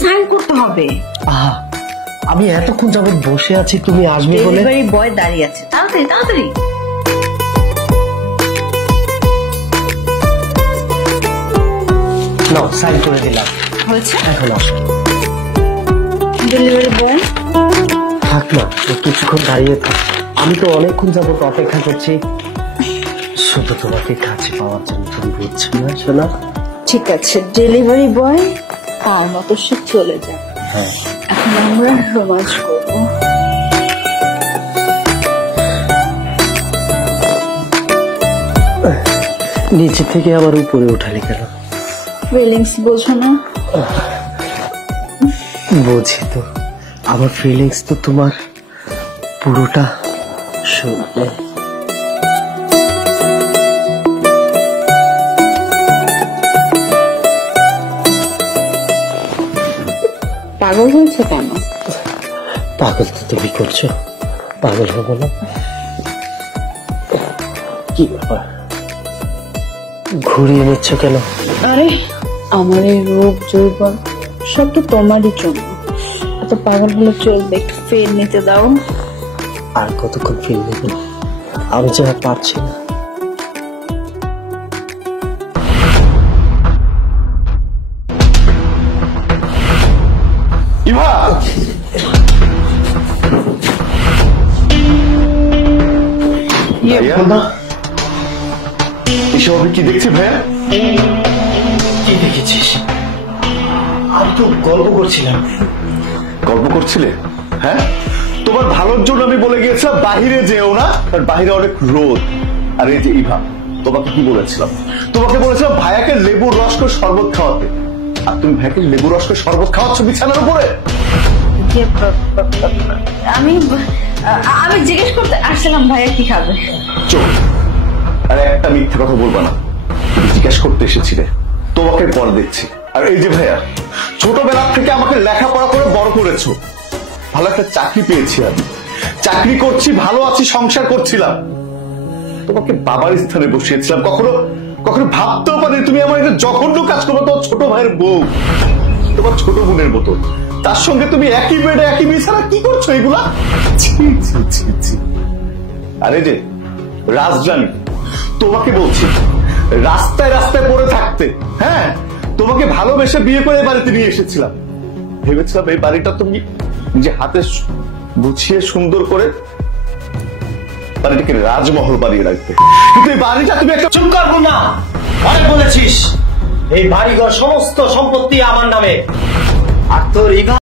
Sign করতে হবে। আমি এতক্ষণ যাবত বসে আছি, তুমি আসবে বলে। ডেলিভারি বয় দাঁড়িয়ে আছে, তাড়াতাড়ি তাড়াতাড়ি। নাও সাইন করে দিলাম। হয়েছে? এখন আসো। ডেলিভারি বয় থাক না, কিছুক্ষণ দাঁড়িয়ে থাক। আমি তো অনেকক্ষণ যাবত অপেক্ষা করছি শুধু তোমাকে কাছে পাওয়ার জন্য। তুমি বুঝছো না শোনা? ঠিক আছে, ডেলিভারি বয় তার মতো সে চলে যায়। হ্যাঁ, এখন আমরা রোমাঞ্চ করবো। নিচে থেকে আবার উপরে উঠালি কেন? ফিলিংস বোঝো না? বুঝি তো, আমার ফিলিংস তো তোমার পুরোটা শুনবে। পাগল হয়েছে কেন? পাগল তো তুমি করছো, পাগল হবো না? কি ব্যাপার, ঘুরিয়ে নিচ্ছ কেন? আরে আমার এই রূপ যৌবন সব তো তোমারই জন্য। এত পাগল হলে চলবে, একটু ফের নিতে দাও। আর কতক্ষণ ফিল দেবে? আমি যে আর পারছি না। এসব কি দেখছি ভাইয়া? কি দেখেছিস? আমি তো গল্প করছিলাম। গল্প করছিলে? হ্যাঁ, তোমার ভালোর জন্য আমি বলে গিয়েছিলাম বাহিরে যেও না, কারণ বাহিরে অনেক রোদ। আর এই যে ইভা, তোমাকে কি বলেছিলাম? তোমাকে বলেছিলাম ভাইয়াকে লেবুর রস করে শরবত খাওয়াতে, আর তুমি ভাইয়াকে লেবুর রস করে শরবত খাওয়াচ্ছ বিছানার উপরে। আমি আমি জিজ্ঞেস করতে আসছিলাম ভাইয়া কি খাবে। চোখ আর একটা মিথ্যে কথা বলবা না। তুমি জিজ্ঞেস করতে এসেছিলে, তোমাকে পরে দেখছি। আর এই যে ভাইয়া, ছোটবেলা থেকে আমাকে লেখাপড়া করে বড় করেছো, ভালো একটা চাকরি পেয়েছি, আমি চাকরি করছি, ভালো আছি, সংসার করছিলাম। তোমাকে বাবার স্থানে বসিয়েছিলাম, কখনো কখনো ভাবতেও পারিনি তুমি আমার একটা জঘন্য কাজ করবো। তোমার ছোট ভাইয়ের বউ, তোমার ছোট বোনের মতো, তার সঙ্গে তুমি একই বেডে একই বিছানা, কি করছো এগুলা? ছি ছি ছি ছি। আরে যে রাজরানী, তোমাকে বলছি রাস্তায় রাস্তায় পড়ে থাকতে, হ্যাঁ, তোমাকে ভালোবেসে বিয়ে করে বাড়িতে নিয়ে এসেছিলাম। ভেবেছিলাম এই বাড়িটা তুমি নিজে হাতে গুছিয়ে সুন্দর করে বাড়িটাকে রাজমহল বানিয়ে রাখবে, কিন্তু এই বাড়িটা তুমি একটা। চুপ করবো না, অনেক বলেছিস। এই বাড়িঘর সমস্ত সম্পত্তি আমার নামে, আর তোর